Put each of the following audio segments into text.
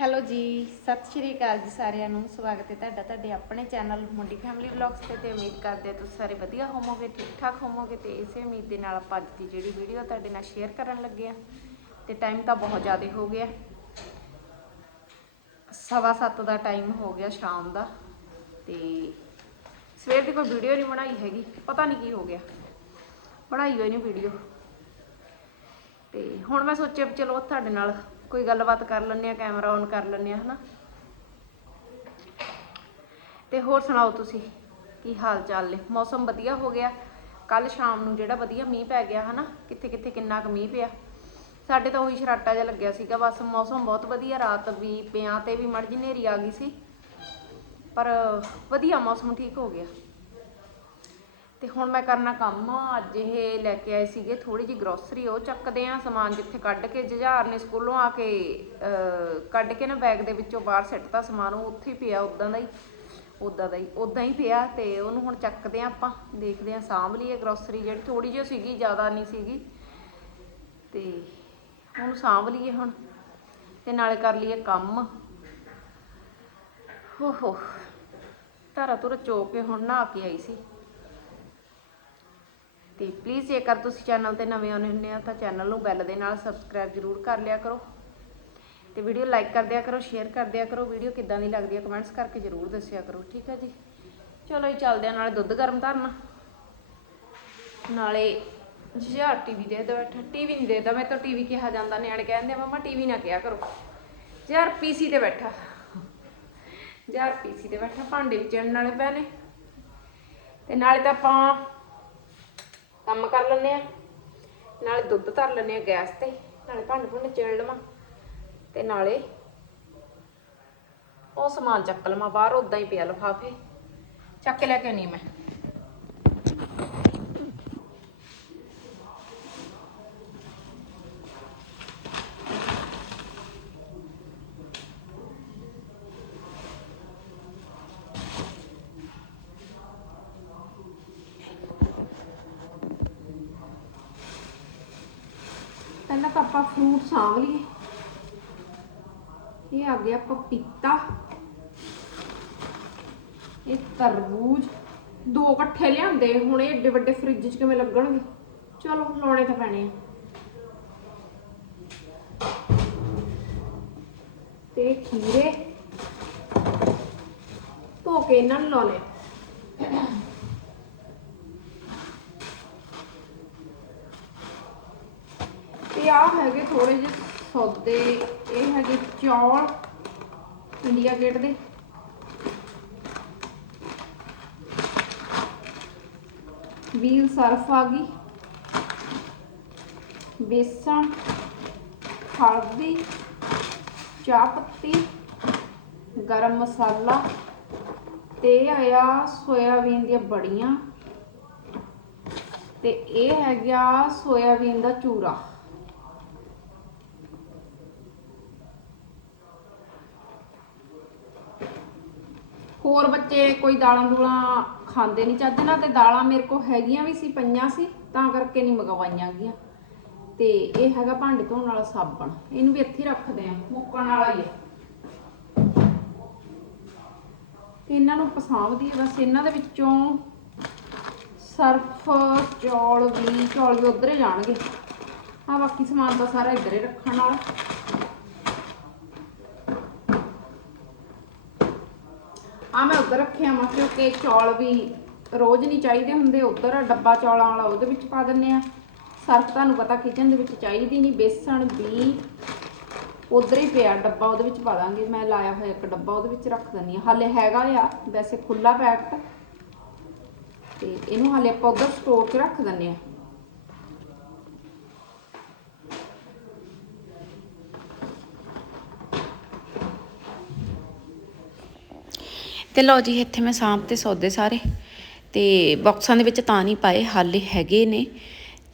Hello ਜੀ, ਸਤਿ ਸ਼੍ਰੀ ਅਕਾਲ ਜੀ ਸਾਰਿਆਂ ਨੂੰ। ਸਵਾਗਤ ਹੈ ਤੁਹਾਡਾ, ਤੁਹਾਡੇ ਆਪਣੇ ਚੈਨਲ ਮੁੰਡੀ ਫੈਮਿਲੀ ਵਲੌਗਸ ਤੇ ਤੇ ਉਮੀਦ ਕਰਦੇ ਤੁਸੀਂ ਸਾਰੇ ਵਧੀਆ ਹੋਵੋਗੇ ਠੀਕ ਠਾਕ ਹੋਵੋਗੇ ਤੇ ਇਸੇ ਉਮੀਦ ਦੇ ਨਾਲ ਆਪਾਂ ਅੱਜ ਦੀ ਜਿਹੜੀ ਵੀਡੀਓ ਤੁਹਾਡੇ ਨਾਲ ਸ਼ੇਅਰ ਕਰਨ ਲੱਗੇ ਆ ਤੇ ਟਾਈਮ ਤਾਂ ਬਹੁਤ ਜ਼ਿਆਦਾ ਹੋ ਗਿਆ। ਸਵਾ ਸੱਤ ਦਾ ਟਾਈਮ ਹੋ ਗਿਆ ਸ਼ਾਮ ਦਾ। ਤੇ ਸਵੇਰ ਦੀ ਕੋਈ ਵੀਡੀਓ ਨਹੀਂ ਬਣਾਈ ਹੈਗੀ, ਪਤਾ ਨਹੀਂ ਕੀ ਹੋ ਗਿਆ। ਬਣਾਈ ਹੋਈ ਨਹੀਂ ਵੀਡੀਓ ਤੇ ਹੁਣ ਮੈਂ ਸੋਚਿਆ ਵੀ ਚਲੋ ਤੁਹਾਡੇ ਨਾਲ ਕੋਈ ਗੱਲਬਾਤ ਕਰ ਲੈਂਦੇ ਆ, ਕੈਮਰਾ ਔਨ ਕਰ ਲੈਂਦੇ ਆ, ਹਨਾ? ਤੇ ਹੋਰ ਸੁਣਾਓ ਤੁਸੀਂ? ਕੀ ਹਾਲ ਚਾਲ ਨੇ? ਮੌਸਮ ਵਧੀਆ ਹੋ ਗਿਆ? ਕੱਲ ਸ਼ਾਮ ਨੂੰ ਜਿਹੜਾ ਵਧੀਆ ਮੀਂਹ ਪੈ ਗਿਆ, ਹਨਾ? ਕਿੱਥੇ ਕਿੱਥੇ ਕਿੰਨਾ ਕੁ ਮੀਂਹ ਪਿਆ? ਸਾਡੇ ਤਾਂ ਉਹੀ ਸ਼ਰਾਟਾ ਜਿਹਾ ਲੱਗਿਆ ਸੀਗਾ, ਬਸ ਮੌਸਮ ਬਹੁਤ ਵਧੀਆ, ਰਾਤ ਵੀ ਪਿਆਂ ਤੇ ਵੀ ਮੜ ਜੀ ਹਨੇਰੀ ਆ ਗਈ ਸੀ। ਪਰ ਵਧੀਆ ਮੌਸਮ ਠੀਕ ਹੋ ਗਿਆ। ਤੇ ਹੁਣ ਮੈਂ ਕਰਨਾ ਕੰਮ ਅੱਜ ਇਹ ਲੈ ਕੇ ਆਏ ਸੀਗੇ ਥੋੜੀ ਜੀ ਗਰੋਸਰੀ ਉਹ ਚੱਕਦੇ ਆ ਸਮਾਨ ਜਿੱਥੇ ਕੱਢ ਕੇ ਜੁਝਾਰ ਨੇ ਸਕੂਲੋਂ ਆ ਕੇ ਕੱਢ ਕੇ ਨਾ ਬੈਗ ਦੇ ਵਿੱਚੋਂ ਬਾਹਰ ਸਿੱਟਤਾ ਸਮਾਨ, ਉਹ ਉੱਥੇ ਹੀ ਪਿਆ ਉਦਾਂ ਦਾ ਹੀ ਉਦਾਂ ਦਾ ਹੀ ਉਦਾਂ ਹੀ ਪਿਆ ਤੇ ਉਹਨੂੰ ਹੁਣ ਚੱਕਦੇ ਆ ਆਪਾਂ, ਦੇਖਦੇ ਆ ਸਾਂਭ ਲਈਏ ਗਰੋਸਰੀ ਜਿਹੜੀ ਥੋੜੀ ਜਿਹੀ ਸੀਗੀ, ਜ਼ਿਆਦਾ ਨਹੀਂ ਸੀਗੀ। ਤੇ ਉਹਨੂੰ ਸਾਂਭ ਲਈਏ ਹੁਣ ਤੇ ਨਾਲੇ ਕਰ ਲਈਏ ਕੰਮ। ਹੋ ਹੋ। ਧਾਰਾ ਤੁਰ ਚੋ ਕੇ ਹੁਣ ਨਹਾ ਕੇ ਆਈ ਸੀ। ਤੇ ਪਲੀਜ਼ ਜੇਕਰ ਤੁਸੀਂ ਚੈਨਲ ਤੇ ਨਵੇਂ ਆਉਣੇ ਹੁੰਦੇ ਆ ਤਾਂ ਚੈਨਲ ਨੂੰ ਬੈਲ ਦੇ ਨਾਲ ਸਬਸਕ੍ਰਾਈਬ ਜ਼ਰੂਰ ਕਰ ਲਿਆ ਕਰੋ। ਤੇ ਵੀਡੀਓ ਲਾਈਕ ਕਰ ਦਿਆ ਕਰੋ ਸ਼ੇਅਰ ਕਰ ਦਿਆ ਕਰੋ ਵੀਡੀਓ ਕਿੱਦਾਂ ਦੀ ਲੱਗਦੀ ਹੈ ਕਮੈਂਟਸ ਕਰਕੇ ਜ਼ਰੂਰ ਦੱਸਿਆ ਕਰੋ, ਠੀਕ ਹੈ ਜੀ? ਚਲੋ ਜੀ, ਚੱਲਦੇ ਆ ਨਾਲੇ ਦੁੱਧ ਗਰਮ ਧਰਨਾ। ਨਾਲੇ ਜਿਹਾ ਟੀਵੀ ਦੇ ਦੋ ਬੈਠਾ ਟੀਵੀ ਨਹੀਂ ਦੇਦਾ, ਮੈਂ ਤਾਂ ਟੀਵੀ ਕਿਹਾ ਜਾਂਦਾ, ਨਿਆਣੇ ਕਹਿੰਦੇ ਆ, ਮਮਾ ਟੀਵੀ ਨਾ ਕਿਹਾ ਕਰੋ। ਯਾਰ ਪੀਸੀ ਤੇ ਬੈਠਾ। ਯਾਰ ਪੀਸੀ ਤੇ ਬੈਠਾ, ਭਾਂਡੇ ਵੀ ਚੜਨ ਵਾਲੇ ਪਏ ਨੇ। ਤੇ ਨਾਲੇ ਤਾਂ ਆਪਾਂ ਕੰਮ ਕਰ ਲੈਂਦੇ ਆ। ਨਾਲੇ ਦੁੱਧ ਧਰ ਲੈਣੇ ਆ ਗੈਸ ਤੇ, ਨਾਲੇ ਭਾਂਡੇ ਭੁੰਡੇ ਚਿੜ ਲਵਾਂ। ਤੇ ਨਾਲੇ ਉਹ ਸਮਾਨ ਚੱਕ ਲਵਾਂ ਬਾਹਰ ਉਦਾਂ ਹੀ ਪਿਆ ਲਫਾਫੇ। ਚੱਕ ਕੇ ਲੈ ਕੇ ਆਉਣੀ ਮੈਂ। ਪਹਿਲਾਂ ਤਾਂ ਆਪਾਂ ਫਰੂਟ ਸਾਂਭ ਲਈਏ। ਇਹ ਆ ਗਿਆ ਪਪੀਤਾ ਇਹ ਤਰਬੂਜ। ਦੋ ਇਕੱਠੇ ਲਿਆਂਦੇ। ਹੁਣ ਇਹ ਏਡੇ ਵੱਡੇ ਫ੍ਰਿਜ 'ਚ ਕਿਵੇਂ ਲੱਗਣਗੇ? ਚਲੋ, ਲਾਉਣੇ ਤਾਂ ਪੈਣੇ ਆ। ਤੇ ਖੀਰੇ। ਧੋ ਕੇ ਇਹਨਾਂ ਨੂੰ ਲਾਉਣੇ ਤੇ ਆ ਹੈਗੇ ਥੋੜੇ ਜਿਹੇ ਸੌਦੇ ਇਹ ਹੈਗੇ ਚੌਲ ਇੰਡੀਆ ਗੇਟ ਦੇ। ਵੀਲ ਸਰਫ ਆ ਗਈ। ਬੇਸਣ, ਹਲਦੀ, ਚਾਹ ਪੱਤੀ, ਗਰਮ ਮਸਾਲਾ ਤੇ ਇਹ ਆਇਆ ਸੋਇਆਬੀਨ ਦੀਆਂ ਬੜੀਆਂ। ਤੇ ਇਹ ਹੈਗਾ ਸੋਇਆਬੀਨ ਦਾ ਚੂਰਾ ਹੋਰ ਬੱਚੇ ਕੋਈ ਦਾਲਾਂ ਦੂਲਾਂ ਖਾਂਦੇ ਨਹੀਂ ਚੱਜ ਨਾਲ ਤੇ ਦਾਲਾਂ ਮੇਰੇ ਕੋ ਹੈਗੀਆਂ ਵੀ ਸੀ ਪਈਆਂ ਸੀ ਤਾਂ ਕਰਕੇ ਨਹੀਂ ਮਗਵਾਈਆਂ ਗੀਆਂ ਤੇ ਇਹ ਹੈਗਾ ਭਾਂਡੇ ਧੋਣ ਵਾਲਾ ਸਾਬਣ ਇਹਨੂੰ ਵੀ ਇੱਥੇ ਰੱਖਦੇ ਆ ਮੁੱਕਣ ਵਾਲਾ ਹੀ ਹੈ ਤੇ ਇਹਨਾਂ ਨੂੰ ਪਸਾਵਦੀ ਹੈ ਬਸ ਇਹਨਾਂ ਦੇ ਵਿੱਚੋਂ ਸਰਫ ਚੌਲ ਵੀ ਚੌਲ ਵੀ ਉਧਰ ਜਾਣਗੇ। ਆ ਬਾਕੀ ਸਮਾਨ ਤਾਂ ਸਾਰਾ ਇੱਧਰ ਰੱਖਣ ਵਾਲਾ। ਆ ਮੈਂ ਉਧਰ ਰੱਖਿਆ ਮਾ ਕਿਉਂਕਿ ਚੌਲ ਵੀ ਰੋਜ਼ ਨਹੀਂ ਚਾਹੀਦੇ ਹੁੰਦੇ, ਉਧਰ ਡੱਬਾ ਚੌਲਾਂ ਵਾਲਾ ਉਹਦੇ ਵਿੱਚ ਪਾ ਦਿੰਨੇ ਆ। ਸਰਫ ਤੁਹਾਨੂੰ ਪਤਾ ਕਿਚਨ ਦੇ ਵਿੱਚ ਚਾਹੀਦੀ ਨਹੀਂ, ਬੇਸਣ ਵੀ ਉਧਰ ਹੀ ਪਿਆ ਡੱਬਾ ਉਹਦੇ ਵਿੱਚ ਪਾ ਦਾਂਗੇ, ਮੈਂ ਲਾਇਆ ਹੋਇਆ ਇੱਕ ਡੱਬਾ ਉਹਦੇ ਵਿੱਚ ਰੱਖ ਦਿੰਨੀ ਆ ਹਾਲੇ ਹੈਗਾ ਆ, ਵੈਸੇ ਖੁੱਲਾ ਪੈਕਟ ਤੇ ਇਹਨੂੰ ਹਾਲੇ ਆਪਾਂ ਉਧਰ ਸਟੋਰ 'ਚ ਰੱਖ ਦਿੰਨੇ ਆ ਤੇ ਲਓ ਜੀ, ਇੱਥੇ ਮੈਂ ਸਾਂਭ ਤੇ ਸੌਦੇ ਸਾਰੇ। ਤੇ ਬਾਕਸਾਂ ਦੇ ਵਿੱਚ ਤਾਂ ਨਹੀਂ ਪਾਏ, ਹਾਲੇ ਹੈਗੇ ਨੇ।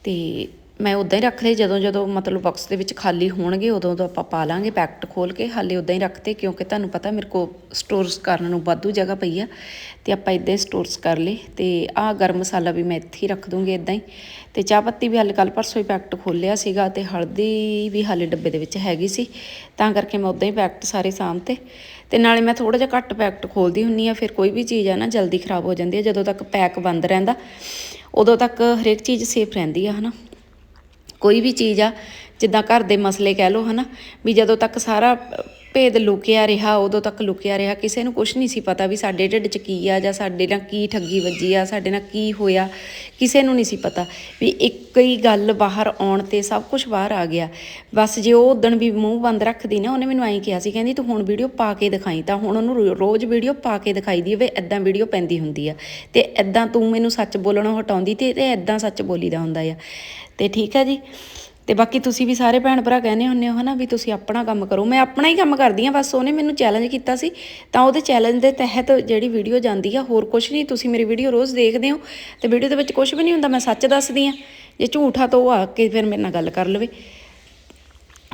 ਤੇ ਮੈਂ ਉਦਾਂ ਹੀ ਰੱਖ ਲਏ, ਜਦੋਂ ਜਦੋਂ ਮਤਲਬ ਬਾਕਸ ਦੇ ਵਿੱਚ ਖਾਲੀ ਹੋਣਗੇ, ਉਦੋਂ ਉਦੋਂ ਆਪਾਂ ਪਾ ਲਾਂਗੇ ਪੈਕਟ ਖੋਲ ਕੇ, ਹਾਲੇ ਉਦਾਂ ਹੀ ਰੱਖਤੇ ਕਿਉਂਕਿ ਤੁਹਾਨੂੰ ਪਤਾ ਮੇਰੇ ਕੋ ਸਟੋਰਸ ਕਰਨ ਨੂੰ ਵਾਧੂ ਜਗ੍ਹਾ ਪਈ ਆ, ਤੇ ਆਪਾਂ ਇਦਾਂ ਹੀ ਸਟੋਰਸ ਕਰ ਲਏ, ਤੇ ਆਹ ਗਰਮ ਮਸਾਲਾ ਵੀ ਮੈਂ ਇੱਥੇ ਹੀ ਰੱਖ ਦੂੰਗੀ ਇਦਾਂ ਹੀ। ਤੇ ਚਾਹ ਪੱਤੀ ਵੀ ਹਾਲੇ ਕੱਲ ਪਰਸੋਂ ਹੀ ਪੈਕਟ ਖੋਲਿਆ ਸੀਗਾ, ਤੇ ਹਲਦੀ ਵੀ ਹਾਲੇ ਡੱਬੇ ਦੇ ਵਿੱਚ ਹੈਗੀ ਸੀ, ਤਾਂ ਕਰਕੇ ਮੈਂ ਉਦਾਂ ਹੀ ਪੈਕਟ ਸਾਰੇ ਸਾਂਭਤੇ ਤੇ ਨਾਲੇ ਮੈਂ ਥੋੜਾ ਜਿਹਾ ਘੱਟ ਪੈਕਟ ਖੋਲਦੀ ਹੁੰਨੀ ਆ, ਫਿਰ ਕੋਈ ਵੀ ਚੀਜ਼ ਆ ਨਾ ਜਲਦੀ ਖਰਾਬ ਹੋ ਜਾਂਦੀ ਹੈ ਜਦੋਂ ਤੱਕ ਪੈਕ ਬੰਦ ਰਹਿੰਦਾ, ਉਦੋਂ ਤੱਕ ਹਰੇਕ ਚੀਜ਼ ਸੇਫ ਰਹਿੰਦੀ ਆ, ਹਨਾ? ਕੋਈ ਵੀ ਚੀਜ਼ ਆ, ਜਿੱਦਾਂ ਘਰ ਦੇ ਮਸਲੇ ਕਹਿ ਲਓ ਹਨਾ, ਵੀ ਜਦੋਂ ਤੱਕ ਸਾਰਾ ਭੇਦ ਲੁਕਿਆ ਰਿਹਾ, ਉਦੋਂ ਤੱਕ ਲੁਕਿਆ ਰਿਹਾ। ਕਿਸੇ ਨੂੰ ਕੁਝ ਨਹੀਂ ਸੀ ਪਤਾ ਵੀ ਸਾਡੇ ਢਿੱਡ 'ਚ ਕੀ ਆ ਜਾਂ ਸਾਡੇ ਨਾਲ ਕੀ ਠੱਗੀ ਵੱਜੀ ਆ, ਸਾਡੇ ਨਾਲ ਕੀ ਹੋਇਆ। ਕਿਸੇ ਨੂੰ ਨਹੀਂ ਸੀ ਪਤਾ ਵੀ ਇੱਕ ਹੀ ਗੱਲ ਬਾਹਰ ਆਉਣ ਤੇ ਸਭ ਕੁਝ ਬਾਹਰ ਆ ਗਿਆ। ਬਸ ਜੇ ਉਹ ਉਦਣ ਵੀ ਮੂੰਹ ਬੰਦ ਰੱਖਦੀ ਨਾ, ਉਹਨੇ ਮੈਨੂੰ ਐਂ ਕਿਹਾ ਸੀ, ਕਹਿੰਦੀ ਤੂੰ ਹੁਣ ਵੀਡੀਓ ਪਾ ਕੇ ਦਿਖਾਈ ਤਾਂ ਹੁਣ ਉਹਨੂੰ ਰੋ- ਰੋਜ਼ ਵੀਡੀਓ ਪਾ ਕੇ ਦਿਖਾਈ ਦੀ ਵੀ ਐਦਾਂ ਵੀਡੀਓ ਪੈਂਦੀ ਹੁੰਦੀ ਆ। ਤੇ ਐਦਾਂ ਤੂੰ ਮੈਨੂੰ ਸੱਚ ਬੋਲਣੋਂ ਹਟਾਉਂਦੀ ਤੇ ਤੇ ਐਦਾਂ ਸੱਚ ਬੋਲੀਦਾ ਹੁੰਦਾ ਆ। ਤੇ ਠੀਕ ਹੈ ਜੀ। ਤੇ ਬਾਕੀ ਤੁਸੀਂ ਵੀ ਸਾਰੇ ਭੈਣ ਭਰਾ ਕਹਿੰਦੇ ਹੁੰਦੇ ਹੋ ਹਨਾ ਵੀ ਤੁਸੀਂ ਆਪਣਾ ਕੰਮ ਕਰੋ। ਮੈਂ ਆਪਣਾ ਹੀ ਕੰਮ ਕਰਦੀ ਆ ਬਸ ਉਹਨੇ ਮੈਨੂੰ ਚੈਲੰਜ ਕੀਤਾ ਸੀ। ਤਾਂ ਉਹਦੇ ਚੈਲੰਜ ਦੇ ਤਹਿਤ ਜਿਹੜੀ ਵੀਡੀਓ ਜਾਂਦੀ ਆ, ਹੋਰ ਕੁਝ ਨਹੀਂ। ਤੁਸੀਂ ਮੇਰੀ ਵੀਡੀਓ ਰੋਜ਼ ਦੇਖਦੇ ਹੋ ਤੇ ਵੀਡੀਓ ਦੇ ਵਿੱਚ ਕੁਝ ਵੀ ਨਹੀਂ ਹੁੰਦਾ, ਮੈਂ ਸੱਚ ਦੱਸਦੀ ਆ ਜੇ ਝੂਠਾ ਤਾਂ ਉਹ ਆ ਕੇ ਫਿਰ ਮੇਰੇ ਨਾਲ ਗੱਲ ਕਰ ਲਵੇ।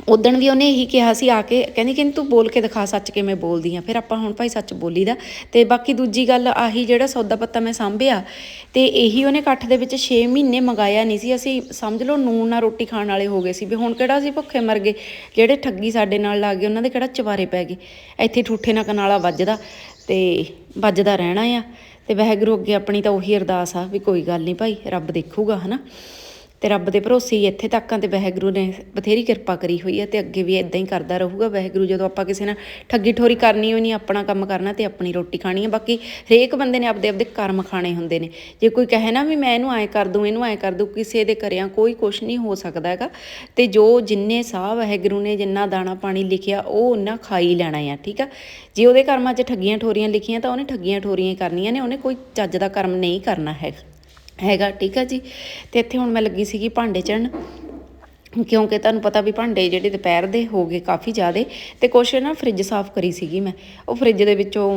ਉਦਣ ਵੀ ਉਹਨੇ ਇਹੀ ਕਿਹਾ ਸੀ, ਆ ਕੇ ਕਹਿੰਦੀ ਕਹਿੰਦੀ ਤੂੰ ਬੋਲ ਕੇ ਦਿਖਾ ਸੱਚ ਕਿਵੇਂ ਬੋਲਦੀ ਆ। ਫਿਰ ਆਪਾਂ ਹੁਣ ਭਾਈ ਸੱਚ ਬੋਲੀ ਦਾ ਤੇ ਬਾਕੀ ਦੂਜੀ ਗੱਲ ਆਹੀ ਜਿਹੜਾ ਸੌਦਾ ਪੱਤਾ ਮੈਂ ਸਾਂਭਿਆ, ਤੇ ਇਹੀ ਉਹਨੇ ਇਕੱਠ ਦੇ ਵਿੱਚ 6 ਮਹੀਨੇ ਮੰਗਾਇਆ ਨਹੀਂ ਸੀ। ਅਸੀਂ ਸਮਝ ਲਓ ਨੂਨ ਨਾਲ ਰੋਟੀ ਖਾਣ ਵਾਲੇ ਹੋ ਗਏ ਸੀ ਵੀ ਹੁਣ ਕਿਹੜਾ ਅਸੀਂ ਭੁੱਖੇ ਮਰ ਗਏ, ਜਿਹੜੇ ਠੱਗੀ ਸਾਡੇ ਨਾਲ ਲੱਗ ਗਏ, ਉਹਨਾਂ ਦੇ ਕਿਹੜਾ ਚਵਾਰੇ ਪੈ ਗਏ। ਇੱਥੇ ਠੂਠੇ ਨਾਲ ਕਨਾਲਾ ਵੱਜਦਾ ਤੇ ਵੱਜਦਾ ਰਹਿਣਾ ਆ। ਤੇ ਵਹਿਗੁਰੂ ਅੱਗੇ ਆਪਣੀ ਤਾਂ ਉਹੀ ਅਰਦਾਸ ਆ ਵੀ ਕੋਈ ਗੱਲ ਨਹੀਂ ਭਾਈ, ਰੱਬ ਦੇਖੂਗਾ, ਹਨਾ? ਤੇ ਰੱਬ ਦੇ ਭਰੋਸੇ ਹੀ ਇੱਥੇ ਤੱਕਾਂ ਤੇ ਵਾਹਿਗੁਰੂ ਨੇ ਬਥੇਰੀ ਕਿਰਪਾ ਕਰੀ ਹੋਈ ਹੈ ਤੇ ਅੱਗੇ ਵੀ ਇਦਾਂ ਹੀ ਕਰਦਾ ਰਹੂਗਾ। ਵਾਹਿਗੁਰੂ, ਜਦੋਂ ਆਪਾਂ ਕਿਸੇ ਨਾਲ ਠੱਗੀ ਠੋਰੀ ਕਰਨੀ ਹੋਈ ਨਹੀਂ, ਆਪਣਾ ਕੰਮ ਕਰਨਾ ਤੇ ਆਪਣੀ ਰੋਟੀ ਖਾਣੀ ਹੈ ਬਾਕੀ ਹਰੇਕ ਬੰਦੇ ਨੇ ਆਪਦੇ ਆਪਦੇ ਕਰਮ ਖਾਣੇ ਹੁੰਦੇ ਨੇ। ਜੇ ਕੋਈ ਕਹੇ ਨਾ ਵੀ ਮੈਂ ਇਹਨੂੰ ਐਂ ਕਰ ਦੂੰ, ਇਹਨੂੰ ਐਂ ਕਰ ਦੂੰ, ਕਿਸੇ ਦੇ ਕਰਿਆ ਕੋਈ ਕੁਛ ਨਹੀਂ ਹੋ ਸਕਦਾ ਹੈਗਾ। ਤੇ ਜੋ ਜਿੰਨੇ ਸਾਹ ਵਾਹਿਗੁਰੂ ਨੇ, ਜਿੰਨਾ ਦਾਣਾ ਪਾਣੀ ਲਿਖਿਆ, ਉਹ ਉਹਨਾਂ ਖਾਈ ਲੈਣਾ ਆ, ਠੀਕ ਆ? ਜੇ ਉਹਦੇ ਕਰਮਾਂ 'ਚ ਠੱਗੀਆਂ ਠੋਰੀਆਂ ਲਿਖੀਆਂ ਤਾਂ ਉਹਨੇ ਠੱਗੀਆਂ ਠੋਰੀਆਂ ਕਰਨੀਆਂ ਨੇ, ਉਹਨੇ ਕੋਈ ਚੱਜ ਦਾ ਕਰਮ ਨਹੀਂ ਕਰਨਾ ਹੈ। ਹੈਗਾ, ਠੀਕ ਆ ਜੀ? ਤੇ ਇੱਥੇ ਹੁਣ ਮੈਂ ਲੱਗੀ ਸੀਗੀ ਭਾਂਡੇ ਚੜਨ ਕਿਉਂਕਿ ਤੁਹਾਨੂੰ ਪਤਾ ਵੀ ਭਾਂਡੇ ਜਿਹੜੇ ਦੁਪਹਿਰ ਦੇ ਹੋ ਗਏ ਕਾਫੀ ਜ਼ਿਆਦੇ ਤੇ ਕੁਛ ਨਾ ਫ੍ਰਿਜ ਸਾਫ਼ ਕਰੀ ਸੀਗੀ ਮੈਂ। ਉਹ ਫ੍ਰਿਜ ਦੇ ਵਿੱਚੋਂ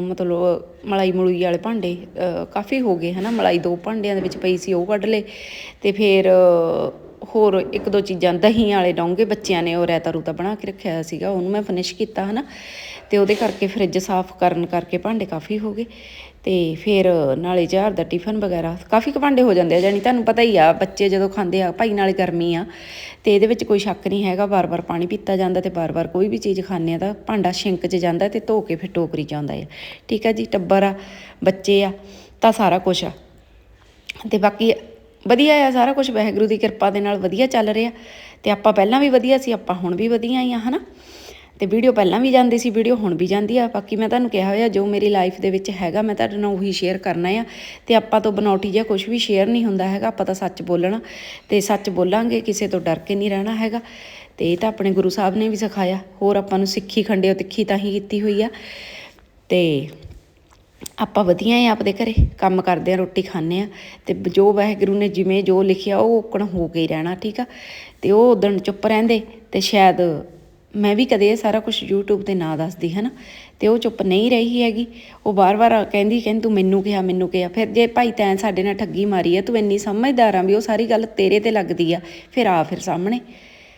ਮਤਲਬ ਮਲਾਈ ਮਲੂਈ ਵਾਲੇ ਭਾਂਡੇ ਕਾਫੀ ਹੋ ਗਏ ਹਨਾ। ਮਲਾਈ ਦੋ ਭਾਂਡਿਆਂ ਦੇ ਵਿੱਚ ਪਈ ਸੀ, ਉਹ ਕੱਢ ਲਏ। ਤੇ ਫਿਰ ਹੋਰ ਇੱਕ ਦੋ ਚੀਜ਼ਾਂ ਦਹੀਂ ਵਾਲੇ ਡੋਂਗੇ ਬੱਚਿਆਂ ਨੇ ਉਹ ਰੈਤਾ ਰੂਤਾ ਬਣਾ ਕੇ ਰੱਖਿਆ ਸੀਗਾ, ਉਹਨੂੰ ਮੈਂ ਫਿਨਿਸ਼ ਕੀਤਾ ਹਨਾ। ਤੇ ਉਹਦੇ ਕਰਕੇ ਫ੍ਰਿਜ ਸਾਫ਼ ਕਰਨ ਕਰਕੇ ਭਾਂਡੇ ਕਾਫੀ ਹੋ ਗਏ। ਤੇ ਫਿਰ ਨਾਲੇ ਝਾਰ ਦਾ ਟਿਫਨ ਵਗੈਰਾ, ਕਾਫੀ ਕੁ ਭਾਂਡੇ ਹੋ ਜਾਂਦੇ ਆ ਜਾਨੀ ਤੁਹਾਨੂੰ ਪਤਾ ਹੀ ਆ, ਬੱਚੇ ਜਦੋਂ ਖਾਂਦੇ ਆ, ਭਾਈ ਨਾਲੇ ਗਰਮੀ ਆ, ਤੇ ਇਹਦੇ ਵਿੱਚ ਕੋਈ ਸ਼ੱਕ ਨਹੀਂ ਹੈਗਾ, ਵਾਰ-ਵਾਰ ਪਾਣੀ ਪੀਤਾ ਜਾਂਦਾ ਤੇ ਵਾਰ-ਵਾਰ ਕੋਈ ਵੀ ਚੀਜ਼ ਖਾਂਦੇ ਆ ਤਾਂ ਭਾਂਡਾ ਸ਼ਿੰਕ 'ਚ ਜਾਂਦਾ ਤੇ ਧੋ ਕੇ ਫਿਰ ਟੋਕਰੀ 'ਚ ਆਉਂਦਾ ਆ। ਠੀਕ ਆ ਜੀ, ਟੱਬਰ ਆ, ਬੱਚੇ ਆ, ਤਾਂ ਸਾਰਾ ਕੁਝ ਆ। ਤੇ ਬਾਕੀ ਵਧੀਆ ਆ, ਸਾਰਾ ਕੁਝ ਵਾਹਿਗੁਰੂ ਦੀ ਕਿਰਪਾ ਦੇ ਨਾਲ ਵਧੀਆ ਚੱਲ ਰਿਹਾ। ਤੇ ਆਪਾਂ ਪਹਿਲਾਂ ਵੀ ਵਧੀਆ ਸੀ, ਆਪਾਂ ਹੁਣ ਵੀ ਵਧੀਆ ਹੀ ਆ, ਹਨਾ? ਤੇ ਵੀਡੀਓ ਪਹਿਲਾਂ ਵੀ ਜਾਂਦੀ ਸੀ, ਵੀਡੀਓ ਹੁਣ ਵੀ ਜਾਂਦੀ ਆ। ਬਾਕੀ ਮੈਂ ਤੁਹਾਨੂੰ ਕਿਹਾ ਹੋਇਆ, ਜੋ ਮੇਰੀ ਲਾਈਫ ਦੇ ਵਿੱਚ ਹੈਗਾ, ਮੈਂ ਤੁਹਾਡੇ ਨਾਲ ਉਹੀ ਸ਼ੇਅਰ ਕਰਨਾ ਆ। ਤੇ ਆਪਾਂ ਤੋਂ ਬਨੌਟੀ ਜਿਹਾ ਕੁਝ ਵੀ ਸ਼ੇਅਰ ਨਹੀਂ ਹੁੰਦਾ ਹੈਗਾ, ਆਪਾਂ ਤਾਂ ਸੱਚ ਬੋਲਣਾ। ਤੇ ਸੱਚ ਬੋਲਾਂਗੇ, ਕਿਸੇ ਤੋਂ ਡਰ ਕੇ ਨਹੀਂ ਰਹਿਣਾ ਹੈਗਾ। ਤੇ ਇਹ ਤਾਂ ਆਪਣੇ ਗੁਰੂ ਸਾਹਿਬ ਨੇ ਵੀ ਸਿਖਾਇਆ, ਹੋਰ ਆਪਾਂ ਨੂੰ ਸਿੱਖੀ ਖੰਡਿਓ ਤਿੱਖੀ ਤਾਂ ਹੀ ਕੀਤੀ ਹੋਈ ਆ। ਤੇ ਆਪਾਂ ਵਧੀਆ ਆ ਆਪਦੇ ਘਰੇ, ਕੰਮ ਕਰਦੇ ਆ, ਰੋਟੀ ਖਾਂਦੇ ਆ, ਤੇ ਜੋ ਵਾਹਿਗੁਰੂ ਨੇ ਜਿਵੇਂ ਜੋ ਲਿਖਿਆ, ਉਹ ਓਕਣ ਹੋ ਕੇ ਹੀ ਰਹਿਣਾ, ਠੀਕ ਆ? ਤੇ ਉਹ ਉਦਣ ਚੁੱਪ ਰਹਿੰਦੇ, ਤੇ ਸ਼ਾਇਦ ਮੈਂ ਵੀ ਕਦੇ ਇਹ ਸਾਰਾ ਕੁਝ YouTube ਤੇ ਨਾ ਦੱਸਦੀ ਹੈ ਨਾ ਤੇ ਉਹ ਚੁੱਪ ਨਹੀਂ ਰਹੀ ਹੈਗੀ। ਉਹ ਬਾਰ-ਬਾਰ ਕਹਿੰਦੀ ਕਹਿੰਦੀ, ਤੂੰ ਮੈਨੂੰ ਕਿਹਾ ਮੈਨੂੰ ਕਿਹਾ। ਫਿਰ ਜੇ ਭਾਈ ਤੈਂ ਸਾਡੇ ਨਾਲ ਠੱਗੀ ਮਾਰੀ ਆ, ਤੂੰ ਇੰਨੀ ਸਮਝਦਾਰ ਆ ਵੀ ਉਹ ਸਾਰੀ ਗੱਲ ਤੇਰੇ ਤੇ ਲੱਗਦੀ ਆ, ਫਿਰ ਆ ਫਿਰ ਸਾਹਮਣੇ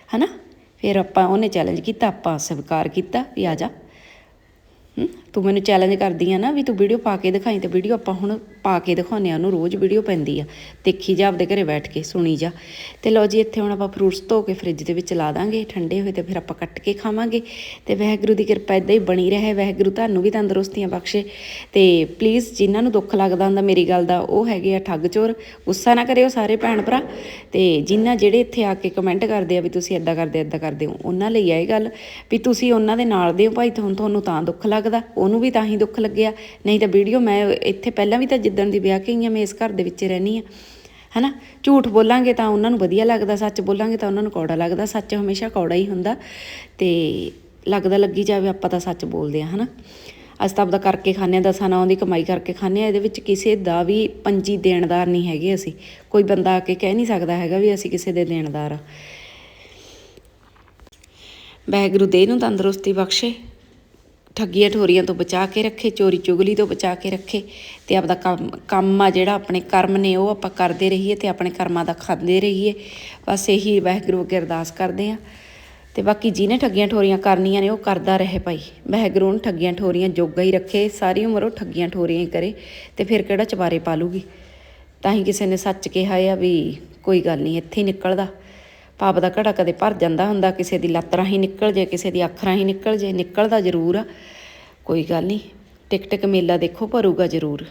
ਹੈ ਨਾ ਫਿਰ ਆਪਾਂ ਉਹਨੇ ਚੈਲੰਜ ਕੀਤਾ, ਆਪਾਂ ਸਵੀਕਾਰ ਕੀਤਾ ਵੀ ਆ ਜਾ। ਤੂੰ ਮੈਨੂੰ ਚੈਲੰਜ ਕਰਦੀ ਆ ਨਾ ਵੀ ਤੂੰ ਵੀਡੀਓ ਪਾ ਕੇ ਦਿਖਾਈ ਤੇ ਵੀਡੀਓ ਆਪਾਂ ਹੁਣ ਪਾ ਕੇ ਦਿਖਾਉਂਦੇ ਆ, ਉਹਨੂੰ ਰੋਜ਼ ਵੀਡੀਓ ਪੈਂਦੀ ਆ। ਦੇਖੀ ਜਾ, ਆਪਦੇ ਘਰੇ ਬੈਠ ਕੇ, ਸੁਣੀ ਜਾ। ਤੇ ਲਓ ਜੀ, ਇੱਥੇ ਹੁਣ ਆਪਾਂ ਫਰੂਟਸ ਧੋ ਕੇ ਫ੍ਰਿਜ ਦੇ ਵਿੱਚ ਲਾ ਦਾਂਗੇ, ਠੰਡੇ ਹੋਏ ਤੇ ਫਿਰ ਆਪਾਂ ਕੱਟ ਕੇ ਖਾਵਾਂਗੇ। ਤੇ ਵਹਿਗੁਰੂ ਦੀ ਕਿਰਪਾ ਇਦਾਂ ਹੀ ਬਣੀ ਰਹੇ, ਵਹਿਗੁਰੂ ਤੁਹਾਨੂੰ ਵੀ ਤੰਦਰੁਸਤੀਆਂ ਬਖਸ਼ੇ। ਤੇ ਪਲੀਜ਼ ਜਿਨ੍ਹਾਂ ਨੂੰ ਦੁੱਖ ਲੱਗਦਾ ਹੁੰਦਾ ਮੇਰੀ ਗੱਲ ਦਾ, ਉਹ ਹੈਗੇ ਆ ਠੱਗ ਚੋਰ, ਗੁੱਸਾ ਨਾ ਕਰਿਓ ਸਾਰੇ ਭੈਣ ਭਰਾ। ਤੇ ਜਿਨ੍ਹਾਂ ਜਿਹੜੇ ਇੱਥੇ ਆ ਕੇ ਕਮੈਂਟ ਕਰਦੇ ਆ ਵੀ ਤੁਸੀਂ ਇਦਾਂ ਕਰਦੇ ਇਦਾਂ ਕਰਦੇ ਹੋ, ਉਹਨਾਂ ਲਈ ਆ ਇਹ ਗੱਲ ਵੀ ਤੁਸੀਂ ਉਹਨਾਂ ਦੇ ਨਾਲ ਦੇ ਹੋ ਭਾਈ, ਤੁਹਾਨੂੰ ਤੁਹਾਨੂੰ ਤਾਂ ਦੁੱਖ ਲੱਗਦਾ। ਉਹਨੂੰ ਵੀ ਤਾਂ ਹੀ ਦੁੱਖ ਲੱਗਿਆ। ਨਹੀਂ ਤਾਂ ਵੀਡੀਓ ਮੈਂ ਇੱਥੇ ਪਹਿਲਾਂ ਵੀ ਤਾਂ ਜਿੱਦਣ ਦੀ ਵਿਆਹ ਕੇ ਆਈ ਹਾਂ, ਮੈਂ ਇਸ ਘਰ ਦੇ ਵਿੱਚ ਰਹਿਣੀ ਆ ਹਨਾ? ਝੂਠ ਬੋਲਾਂਗੇ ਤਾਂ ਉਹਨਾਂ ਨੂੰ ਵਧੀਆ ਲੱਗਦਾ, ਸੱਚ ਬੋਲਾਂਗੇ ਤਾਂ ਉਹਨਾਂ ਨੂੰ ਕੌੜਾ ਲੱਗਦਾ। ਸੱਚ ਹਮੇਸ਼ਾ ਕੌੜਾ ਹੀ ਹੁੰਦਾ ਤੇ ਲੱਗਦਾ ਲੱਗੀ ਜਾਵੇ ਆਪਾਂ ਤਾਂ ਸੱਚ ਬੋਲਦੇ ਆ ਹਨਾ? ਅਸੀਂ ਤਾਂ ਆਪਦਾ ਕਰਕੇ ਖਾਂਦੇ ਹਾਂ, ਦਸਾਂ ਨਾਵਾਂ ਦੀ ਕਮਾਈ ਕਰਕੇ ਖਾਂਦੇ ਆ ਇਹਦੇ ਵਿੱਚ ਕਿਸੇ ਦਾ ਵੀ ਪੰਜੀ ਦੇਣਦਾਰ ਨਹੀਂ ਹੈਗੇ ਅਸੀਂ। ਕੋਈ ਬੰਦਾ ਆ ਕੇ ਕਹਿ ਨਹੀਂ ਸਕਦਾ ਹੈਗਾ ਵੀ ਅਸੀਂ ਕਿਸੇ ਦੇ ਦੇਣਦਾਰ ਆ ਵਾਹਿਗੁਰੂ ਦੇ ਨੂੰ ਤੰਦਰੁਸਤੀ ਬਖਸ਼ੇ। ਠੱਗੀਆਂ ਠੋਰੀਆਂ ਤੋਂ ਬਚਾ ਕੇ ਰੱਖੇ, ਚੋਰੀ ਚੁਗਲੀ ਤੋਂ ਬਚਾ ਕੇ ਰੱਖੇ ਤੇ ਆਪਦਾ ਕੰਮ ਕੰਮ ਆ ਜਿਹੜਾ ਆਪਣੇ ਕਰਮ ਨੇ ਉਹ ਆਪਾਂ ਕਰਦੇ ਰਹੀਏ ਤੇ ਆਪਣੇ ਕਰਮਾਂ ਦਾ ਖਾਂਦੇ ਰਹੀਏ। ਬਸ ਇਹੀ ਵਾਹਿਗੁਰੂ ਅੱਗੇ ਅਰਦਾਸ ਕਰਦੇ ਆ ਤੇ ਬਾਕੀ ਜਿਹਨੇ ਠੱਗੀਆਂ ਠੋਰੀਆਂ ਕਰਨੀਆਂ ਨੇ ਉਹ ਕਰਦਾ ਰਹੇ ਭਾਈ। ਵਾਹਿਗੁਰੂ ਨੂੰ ਠੱਗੀਆਂ ਠੋਰੀਆਂ ਜੋਗਾ ਹੀ ਰੱਖੇ, ਸਾਰੀ ਉਮਰ ਉਹ ਠੱਗੀਆਂ ਠੋਰੀਆਂ ਹੀ ਕਰੇ ਤੇ ਫਿਰ ਕਿਹੜਾ ਚਵਾਰੇ ਪਾ ਲੂਗੀ? ਤਾਂ ਹੀ ਕਿਸੇ ਨੇ ਸੱਚ ਕਿਹਾ ਆ ਵੀ ਕੋਈ ਗੱਲ ਨਹੀਂ, ਇੱਥੇ ਨਿਕਲਦਾ। ਪਾਪ ਦਾ ਘੜਾ ਕਦੇ ਭਰ ਜਾਂਦਾ ਹੁੰਦਾ, ਕਿਸੇ ਦੀ ਲੱਤ ਰਾਹੀਂ ਨਿਕਲ ਜੇ, ਕਿਸੇ ਦੀ ਅੱਖ ਰਾਹੀਂ ਨਿਕਲ ਜੇ, ਨਿਕਲਦਾ ਜ਼ਰੂਰ ਆ। ਕੋਈ ਗੱਲ ਨਹੀਂ ਟਿਕ ਟਿਕ ਮੇਲਾ ਦੇਖੋ, ਭਰੂਗਾ ਜ਼ਰੂਰ।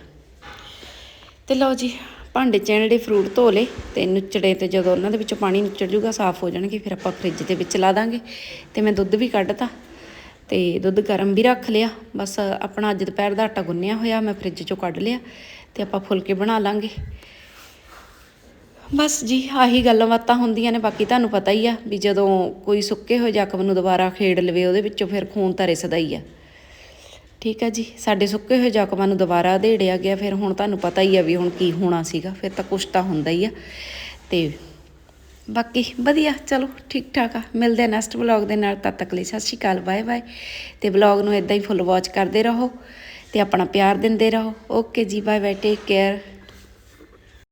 ਤੇ ਲਓ ਜੀ, ਭਾਂਡੇ ਚੈਣੜੇ ਫਰੂਟ ਧੋ ਲੇ ਤੇ ਨੁੱਚੜੇ ਤੇ ਜਦੋਂ ਉਹਨਾਂ ਦੇ ਵਿੱਚੋਂ ਪਾਣੀ ਨੁੱਚੜ ਜੂਗਾ, ਸਾਫ਼ ਹੋ ਜਾਣਗੇ, ਫਿਰ ਆਪਾਂ ਫ੍ਰਿਜ ਦੇ ਵਿੱਚ ਲਾ ਦਾਂਗੇ। ਤੇ ਮੈਂ ਦੁੱਧ ਵੀ ਕੱਢਤਾ ਤੇ ਦੁੱਧ ਗਰਮ ਵੀ ਰੱਖ ਲਿਆ। ਬਸ ਆਪਣਾ ਅੱਜ ਦੁਪਹਿਰ ਦਾ ਆਟਾ ਗੁੰਨਿਆ ਹੋਇਆ, ਮੈਂ ਫ੍ਰਿਜ ਚੋਂ ਕੱਢ ਲਿਆ ਤੇ ਆਪਾਂ ਫੁਲਕੇ ਬਣਾ ਲਾਂਗੇ। ਬਸ ਜੀ, ਆਹੀ ਗੱਲਾਂ ਬਾਤਾਂ ਹੁੰਦੀਆਂ ਨੇ, ਬਾਕੀ ਤੁਹਾਨੂੰ ਪਤਾ ਹੀ ਆ ਵੀ ਜਦੋਂ ਕੋਈ ਸੁੱਕੇ ਹੋਏ ਜ਼ਖਮ ਨੂੰ ਦੁਬਾਰਾ ਖੇਡ ਲਵੇ, ਉਹਦੇ ਵਿੱਚੋਂ ਫਿਰ ਖੂਨ ਤਾਂ ਰਿਸਦਾ ਹੀ ਆ। ਠੀਕ ਆ ਜੀ, ਸਾਡੇ ਸੁੱਕੇ ਹੋਏ ਜ਼ਖਮਾਂ ਨੂੰ ਦੁਬਾਰਾ ਅਧੇੜਿਆ ਗਿਆ, ਫਿਰ ਹੁਣ ਤੁਹਾਨੂੰ ਪਤਾ ਹੀ ਆ ਵੀ ਹੁਣ ਕੀ ਹੋਣਾ ਸੀਗਾ, ਫਿਰ ਤਾਂ ਕੁਛ ਤਾਂ ਹੁੰਦਾ ਹੀ ਆ। ਤੇ ਬਾਕੀ ਵਧੀਆ, ਚਲੋ ਠੀਕ ਠਾਕ ਆ। ਮਿਲਦੇ ਆ ਨੈਕਸਟ ਵਲੌਗ ਦੇ ਨਾਲ, ਤਦ ਤੱਕ ਲਈ ਸਤਿ ਸ਼੍ਰੀ ਅਕਾਲ, ਬਾਏ ਬਾਏ। ਤੇ ਵਲੌਗ ਨੂੰ ਇਦਾਂ ਹੀ ਫੁੱਲ ਵਾਚ ਕਰਦੇ ਰਹੋ ਤੇ ਆਪਣਾ ਪਿਆਰ ਦਿੰਦੇ ਰਹੋ। ਓਕੇ ਜੀ, ਬਾਏ ਬਾਏ ਟੇਕ ਕੇਅਰ